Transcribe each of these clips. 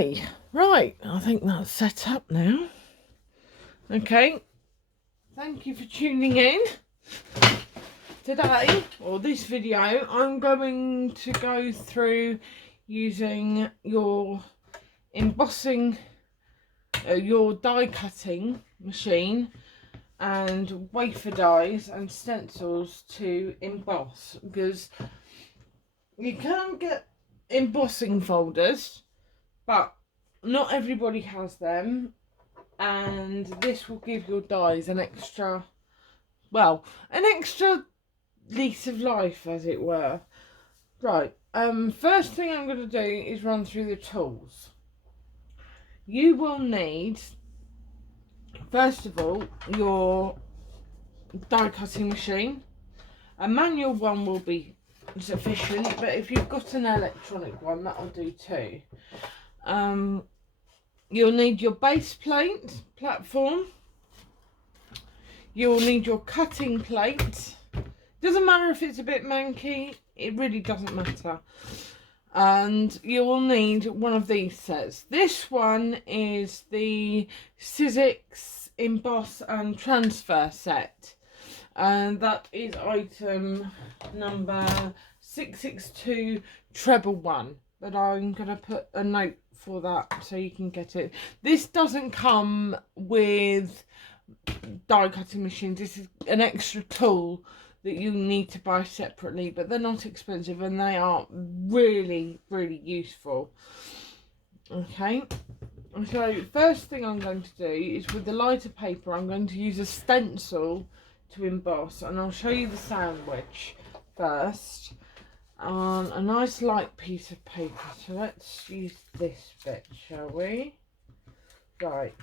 Okay, right, I think that's set up now. Okay, thank you for tuning in. Today, or this video, I'm going to go through using your embossing, your die cutting machine and wafer dies and stencils to emboss, because you can get embossing folders, but not everybody has them, and this will give your dies an extra, well, an extra lease of life, as it were. Right, first thing I'm going to do is run through the tools. You will need, first of all, your die cutting machine. A manual one will be sufficient, but if you've got an electronic one, that'll do too. You'll need your base plate platform. You'll need your cutting plate. Doesn't matter if it's a bit manky, it really doesn't matter. And you will need one of these sets. This one is the Sizzix Emboss and Transfer set, and that is item number 662-111. But I'm going to put a note for that so you can get it. This doesn't come with die cutting machines. This is an extra tool that you need to buy separately, but they're not expensive and they are really, really useful. Okay, so first thing I'm going to do is, with the lighter paper, I'm going to use a stencil to emboss, and I'll show you the sandwich first on a nice light piece of paper. So let's use this bit, shall we? Right,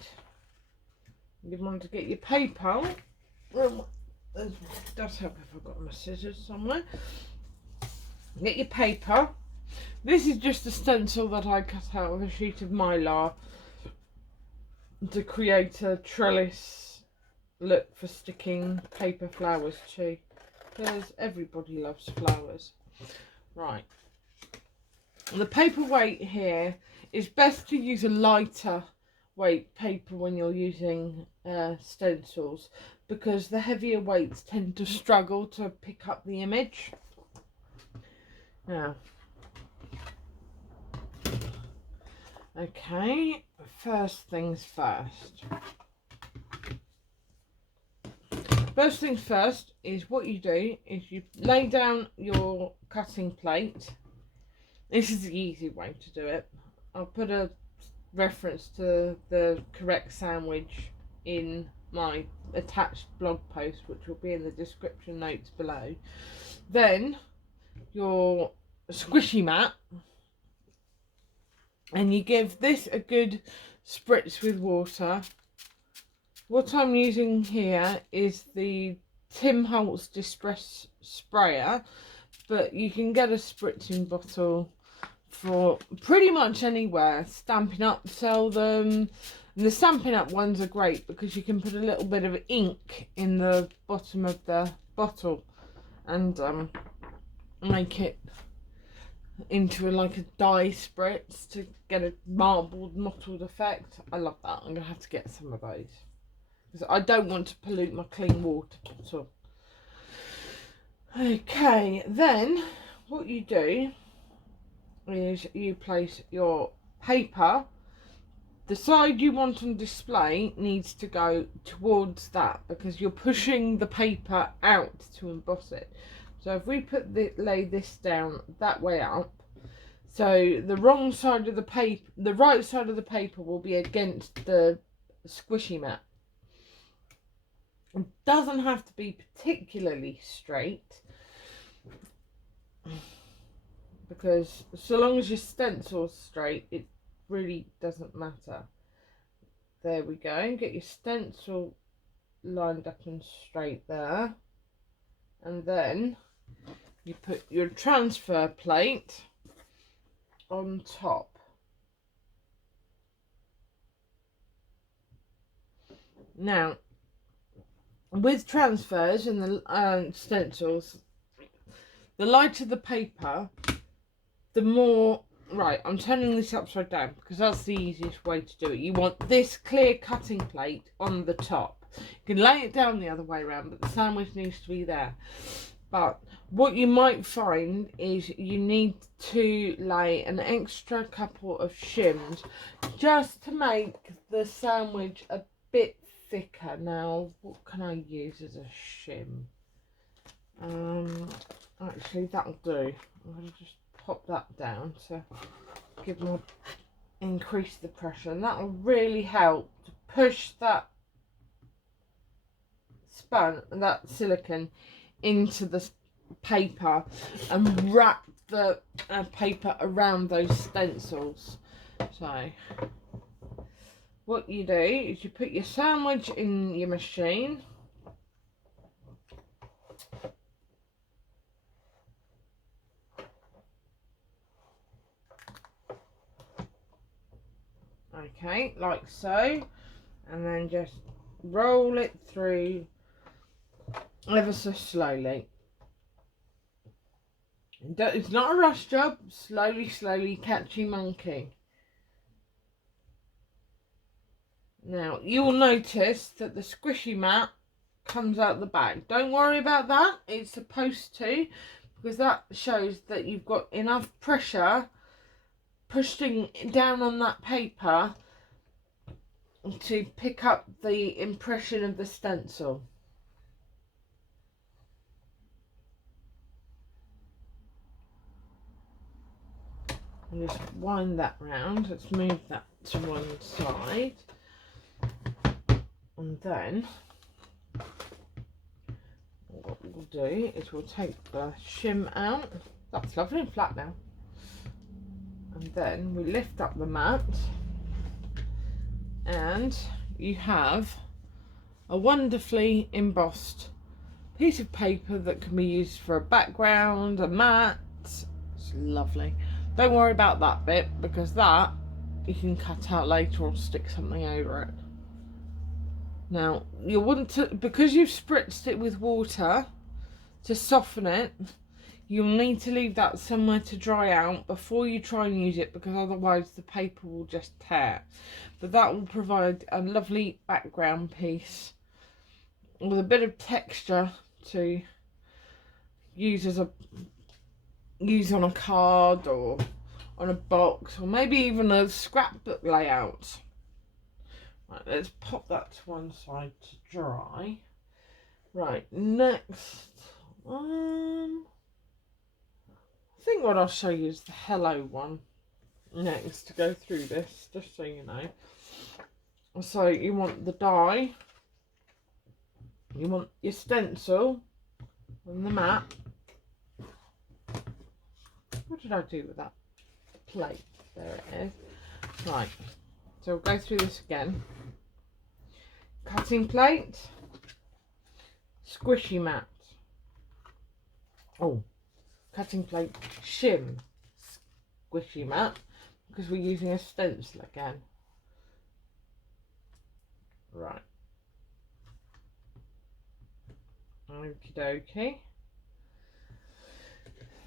you want to get your paper. Well, it does help if I've got my scissors somewhere. Get your paper. This is just a stencil that I cut out of a sheet of mylar to create a trellis look for sticking paper flowers to, because everybody loves flowers. Right, the paper weight here is best to use a lighter weight paper when you're using stencils, because the heavier weights tend to struggle to pick up the image. Now, okay, first things first. First things first is, what you do is you lay down your cutting plate. This is the easy way to do it. I'll put a reference to the correct sandwich in my attached blog post, which will be in the description notes below. Then your squishy mat, and you give this a good spritz with water. What I'm using here is the Tim Holtz Distress Sprayer, but you can get a spritzing bottle for pretty much anywhere. Stampin' Up sell them. And the Stampin' Up ones are great because you can put a little bit of ink in the bottom of the bottle and make it into like a dye spritz to get a marbled, mottled effect. I love that. I'm going to have to get some of those, because I don't want to pollute my clean water bottle. Okay, then what you do is you place your paper. The side you want on display needs to go towards that, because you're pushing the paper out to emboss it. So if we lay this down that way up, so the wrong side of the paper, the right side of the paper will be against the squishy mat. It doesn't have to be particularly straight, because so long as your stencil's straight, it really doesn't matter. There we go. Get your stencil lined up and straight there, and then you put your transfer plate on top. Now, with transfers and the stencils, the lighter the paper, the more Right, I'm turning this upside down because that's the easiest way to do it. You want this clear cutting plate on the top. You can lay it down the other way around, but the sandwich needs to be there. But what you might find is you need to lay an extra couple of shims just to make the sandwich a bit thicker. Now, what can I use as a shim? Actually, that'll do. I'm going to just pop that down to increase the pressure, and that'll really help to push that silicone into the paper and wrap the paper around those stencils. So what you do is you put your sandwich in your machine. Okay, like so, and then just roll it through ever so slowly. It's not a rush job. Slowly, slowly, catchy monkey. Now, you'll notice that the squishy mat comes out the back. Don't worry about that. It's supposed to, because that shows that you've got enough pressure pushing down on that paper to pick up the impression of the stencil. And just wind that round. Let's move that to one side. And then what we'll do is we'll take the shim out. That's lovely and flat now. And then we lift up the mat, and you have a wonderfully embossed piece of paper that can be used for a background, a mat. It's lovely. Don't worry about that bit, because that you can cut out later or stick something over it. Now, you want to, because you've spritzed it with water to soften it, you'll need to leave that somewhere to dry out before you try and use it, because otherwise the paper will just tear. But that will provide a lovely background piece with a bit of texture to use on a card or on a box, or maybe even a scrapbook layout. Right, let's pop that to one side to dry. Right, next one. I think what I'll show you is the hello one next to go through this, just so you know. So you want the die, you want your stencil and the mat. What did I do with that plate? There it is. Right, so we'll go through this again. Cutting plate, squishy mat. Oh, cutting plate, shim, squishy mat, because we're using a stencil again. Right. Okie dokie.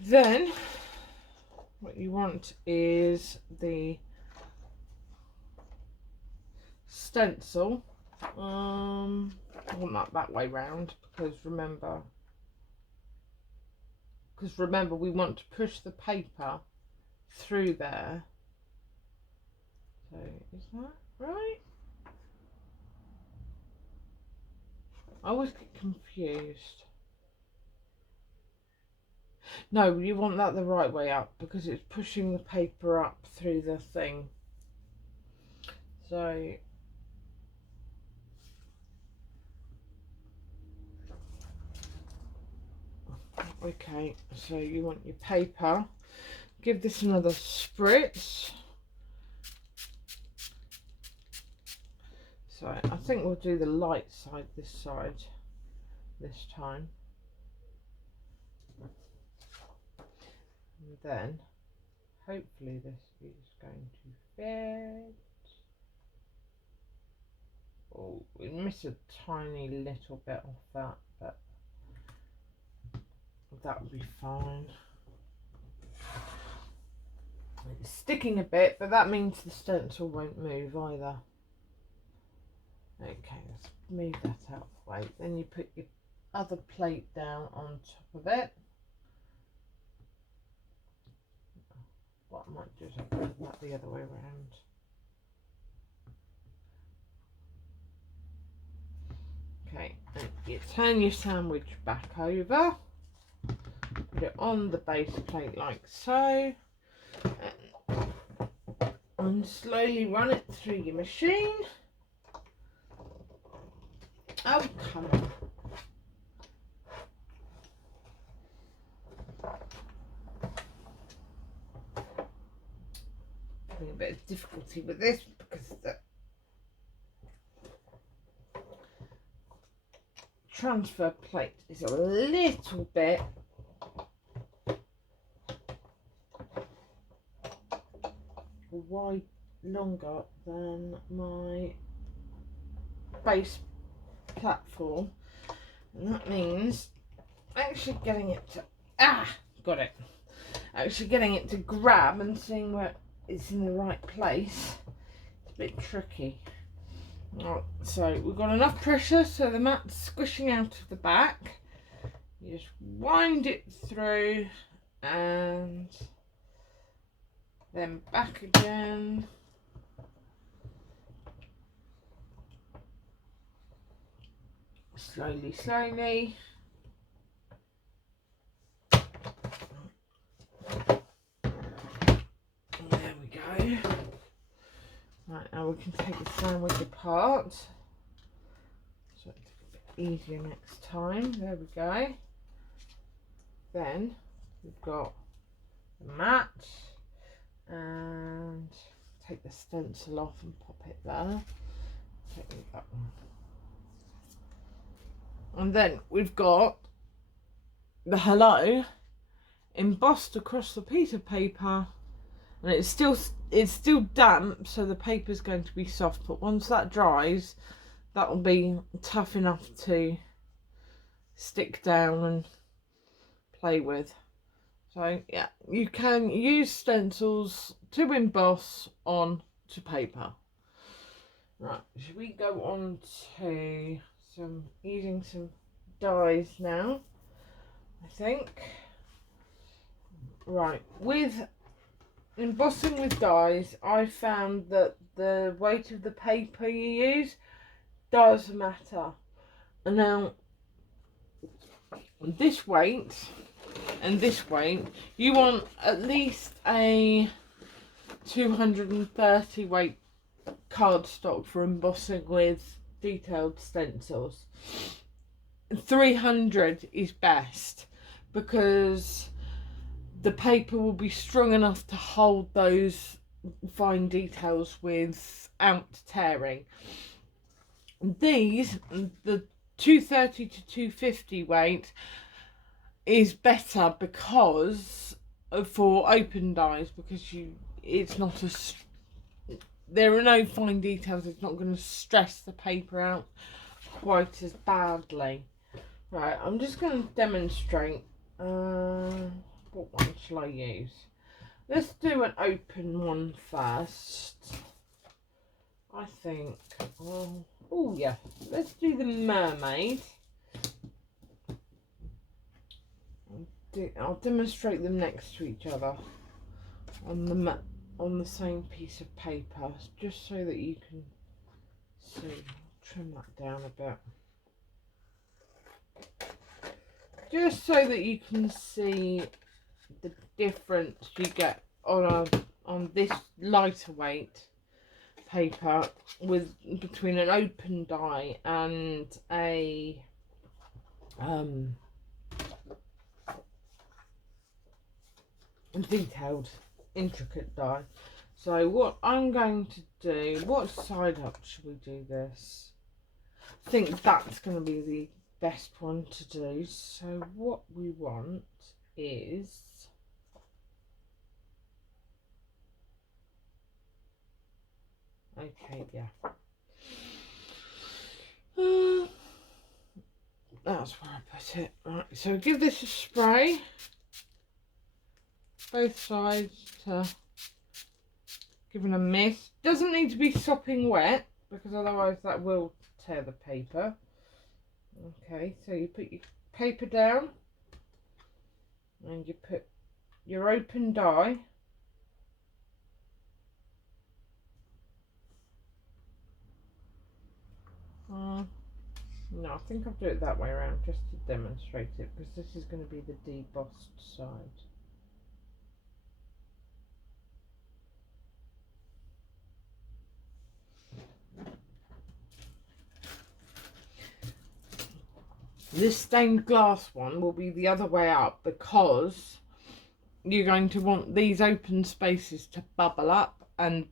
Then what you want is the stencil. I want that way round, because remember we want to push the paper through there. So is that right? I always get confused. No, you want that the right way up, because it's pushing the paper up through the thing. So okay, so you want your paper. Give this another spritz. So I think we'll do the light side this time. And then hopefully this is going to fit. Oh, we missed a tiny little bit off that, but that will be fine. It's sticking a bit, but that means the stencil won't move either. Okay, let's move that out of the way. Then you put your other plate down on top of it. What I might do is I'll put that the other way around. Okay, and you turn your sandwich back over, put it on the base plate like so, and slowly run it through your machine. Oh, come on. Having a bit of difficulty with this because the transfer plate is a little bit wide, longer than my base platform, and that means actually getting it to actually getting it to grab and seeing where it's in the right place. It's a bit tricky. Right, so we've got enough pressure so the mat's squishing out of the back. You just wind it through and then back again. Slowly, slowly. There we go. Right, now we can take the sandwich apart. So it's a bit easier next time. There we go. Then we've got the mat. And take the stencil off and pop it there. Take that one. And then we've got the hello embossed across the piece of paper, and it's still damp, so the paper's going to be soft, but once that dries, that will be tough enough to stick down and play with. So yeah, you can use stencils to emboss onto paper. Right, should we go on to using some dies now, I think. Right, with embossing with dies, I found that the weight of the paper you use does matter. And now, this weight and this weight, you want at least a 230 weight cardstock for embossing with detailed stencils. 300 is best because the paper will be strong enough to hold those fine details without tearing. These, the 230 to 250 weight, is better because for open dies, because it's not there are no fine details. It's not going to stress the paper out quite as badly. Right, I'm just going to demonstrate. What one shall I use? Let's do an open one first. I think. Oh yeah, let's do the mermaid. I'll demonstrate them next to each other on the same piece of paper, just so that you can see. Trim that down a bit, just so that you can see the difference you get on this lighter weight paper between an open die and a detailed intricate die. So what I'm going to do, what side up should we do this? I think that's going to be the best one to do. So what we want is okay, yeah. That's where I put it. Right, so give this a spray, both sides, to Giving a mist. Doesn't need to be sopping wet because otherwise that will tear the paper. Okay, so you put your paper down and you put your open die. No, I think I'll do it that way around just to demonstrate it, because this is going to be the debossed side. This stained glass one will be the other way up, because you're going to want these open spaces to bubble up and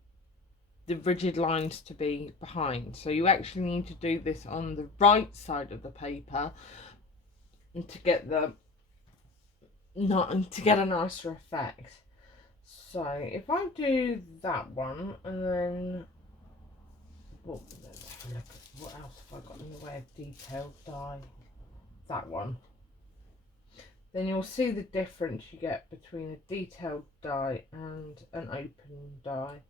the rigid lines to be behind. So you actually need to do this on the right side of the paper to get a nicer effect. So if I do that one, and then let's have a look at what else have I got in the way of detailed die. That one. Then you'll see the difference you get between a detailed die and an open die.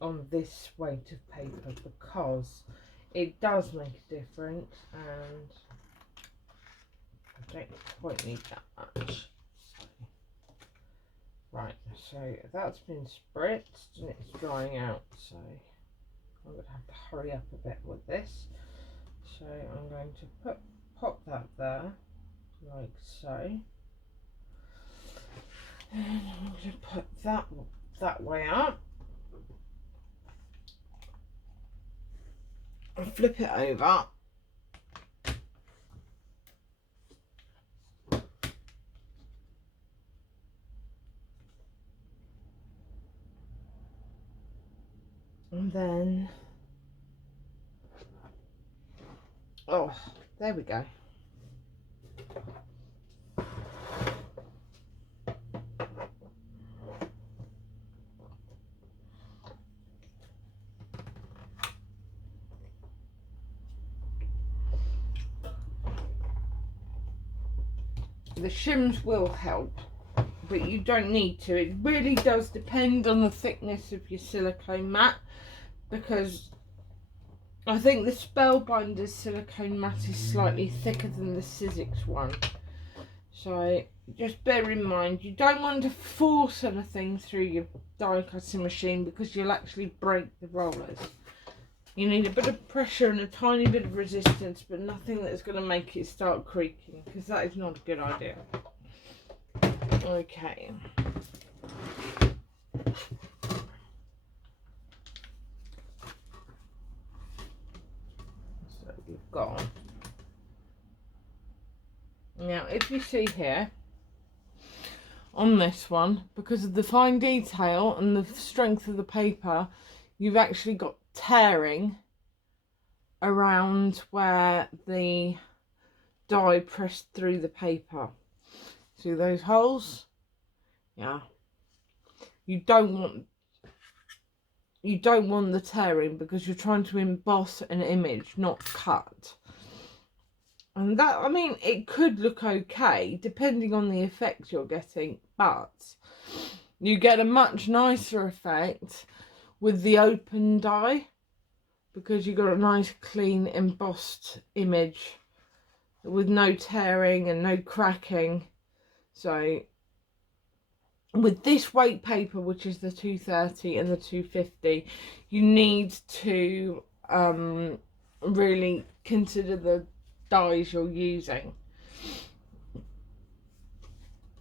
On this weight of paper, because it does make a difference, and I don't quite need that much. Right, so that's been spritzed and it's drying out, so I'm going to have to hurry up a bit with this. So I'm going to pop that there, like so. And I'm going to put that way up. And flip it over. And then, oh, there we go. The shims will help, but you don't need to. It really does depend on the thickness of your silicone mat, because I think the Spellbinder's silicone mat is slightly thicker than the Sizzix one. So just bear in mind, you don't want to force anything through your die cutting machine, because you'll actually break the rollers. You need a bit of pressure and a tiny bit of resistance, but nothing that's going to make it start creaking, because that is not a good idea. Okay. So you've got, now if you see here on this one, because of the fine detail and the strength of the paper, you've actually got tearing around where the die pressed through the paper. See those holes? Yeah. You don't want the tearing, because you're trying to emboss an image, not cut. And that, I mean, it could look okay depending on the effect you're getting, but you get a much nicer effect with the open die, because you've got a nice clean embossed image with no tearing and no cracking. So with this weight paper, which is the 230 and the 250, you need to really consider the dies you're using.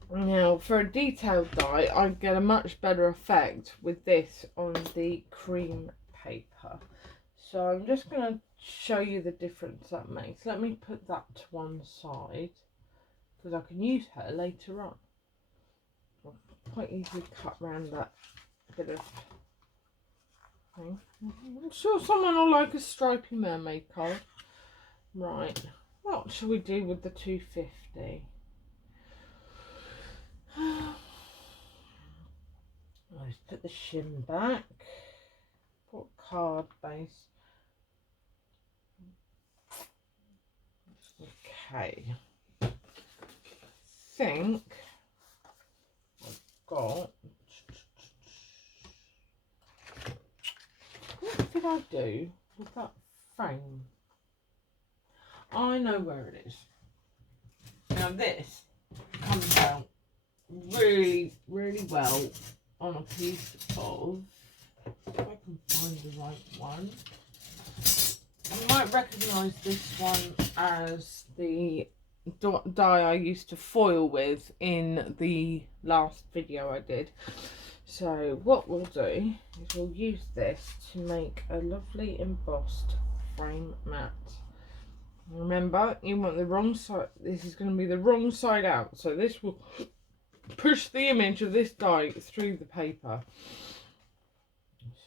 Now for a detailed die, I get a much better effect with this on the cream paper. So I'm just going to show you the difference that makes. Let me put that to one side, because I can use her later on. I'll quite easily cut around that bit of thing. I'm sure someone will like a stripy mermaid card. Right, what shall we do with the 250? Let's put the shim back. Put card base. Okay. think I've got... What did I do with that frame? I know where it is. Now this comes out really, really well on a piece of... If I can find the right one. You might recognise this one as the dye I used to foil with in the last video I did. So what we'll do is we'll use this to make a lovely embossed frame mat. Remember, you want the wrong side, this is going to be the wrong side out, so this will push the image of this dye through the paper.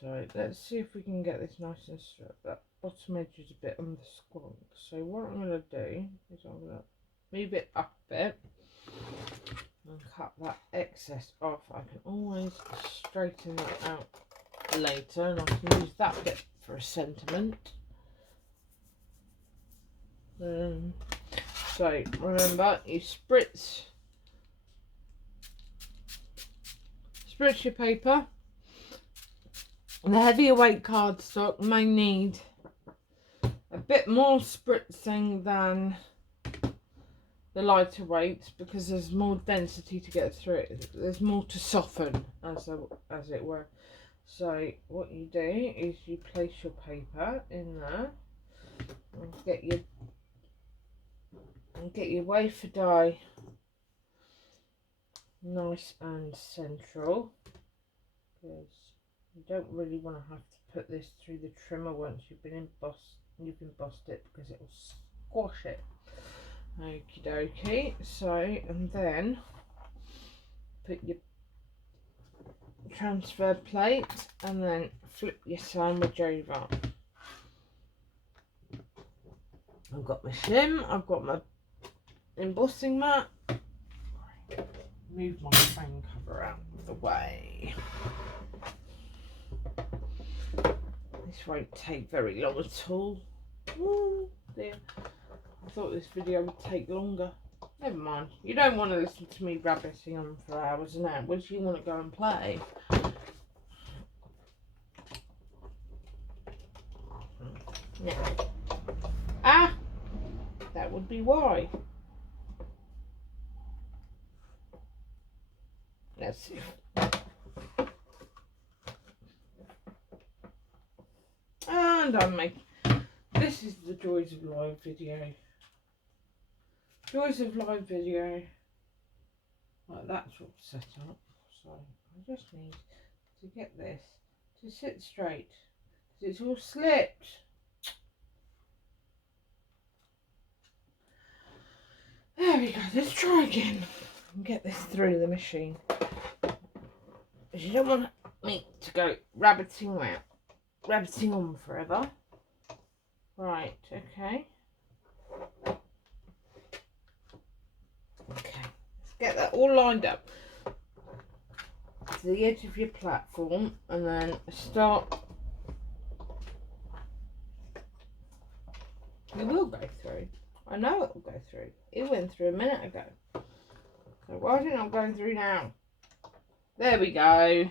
So let's see if we can get this nice and straight. That bottom edge is a bit on the squonk. So what I'm going to do is I'm going to move it up a bit and cut that excess off. I can always straighten that out later, and I can use that bit for a sentiment. So remember, you spritz your paper. The heavier weight cardstock may need a bit more spritzing than the lighter weights because there's more density to get through it. There's more to soften, as it were. So what you do is you place your paper in there and get your wafer dye nice and central, because you don't really want to have to put this through the trimmer once you've embossed it, because it will squash it. Okie dokie. So, and then put your transfer plate and then flip your sandwich over. I've got my shim, I've got my embossing mat. Move my frame cover out of the way. This won't take very long at all. Oh dear. I thought this video would take longer. Never mind. You don't want to listen to me rabbiting on for hours and hours. You want to go and play. Now. Ah! That would be why. Let's see. And I'm making... This is the joys of live video. Joys of live video. Right, that's what's set up. So I just need to get this to sit straight, because it's all slipped. There we go. Let's try again and get this through the machine. Because you don't want me to go rabbiting on forever. Right, okay. Okay, let's get that all lined up to the edge of your platform, and then start. It will go through. I know it will go through. It went through a minute ago. So why is it not going through now? There we go.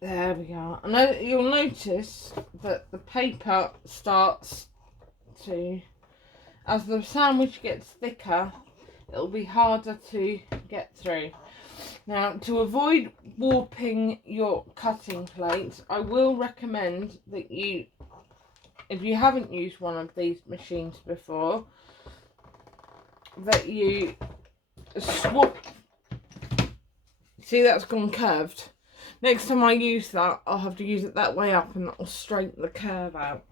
There we go. I know you'll notice that the paper starts to, as the sandwich gets thicker, it'll be harder to get through. Now, to avoid warping your cutting plates, I will recommend that you, if you haven't used one of these machines before, that you swap. See, that's gone curved. Next time I use that, I'll have to use it that way up, and that will straighten the curve out.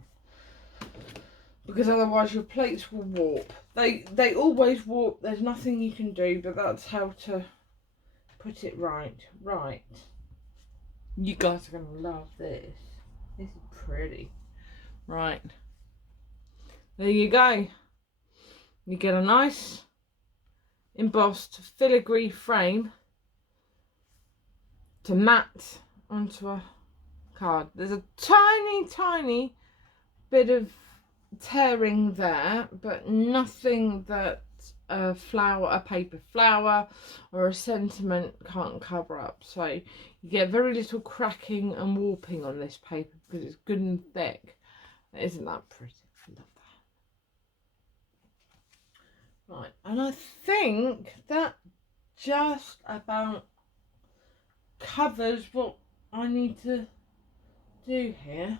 Because otherwise your plates will warp. They always warp. There's nothing you can do, but that's how to put it right. Right. You guys are going to love this. This is pretty. Right. There you go. You get a nice embossed filigree frame to mat onto a card. There's a tiny bit of tearing there, but nothing that a paper flower or a sentiment can't cover up. So you get very little cracking and warping on this paper because it's good and thick. Isn't that pretty? I love that. Right, and I think that just about covers what I need to do here.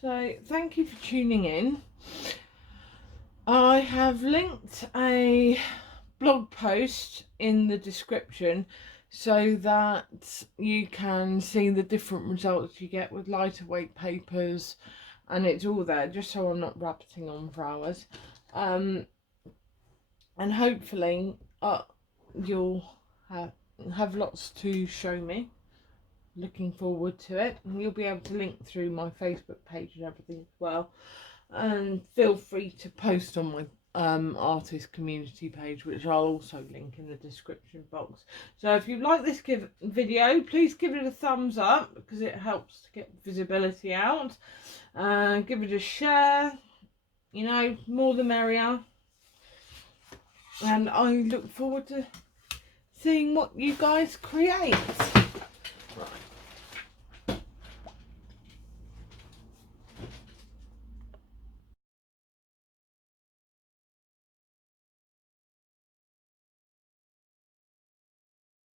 So thank you for tuning in. I have linked a blog post in the description so that you can see the different results you get with lighter weight papers, and it's all there just so I'm not rabbiting on for hours. And hopefully you'll have lots to show me. Looking forward to it, and you'll be able to link through my Facebook page and everything as well, and feel free to post on my artist community page, which I'll also link in the description box. So if you like this video, please give it a thumbs up because it helps to get visibility out. Give it a share, you know, more the merrier, and I look forward to seeing what you guys create.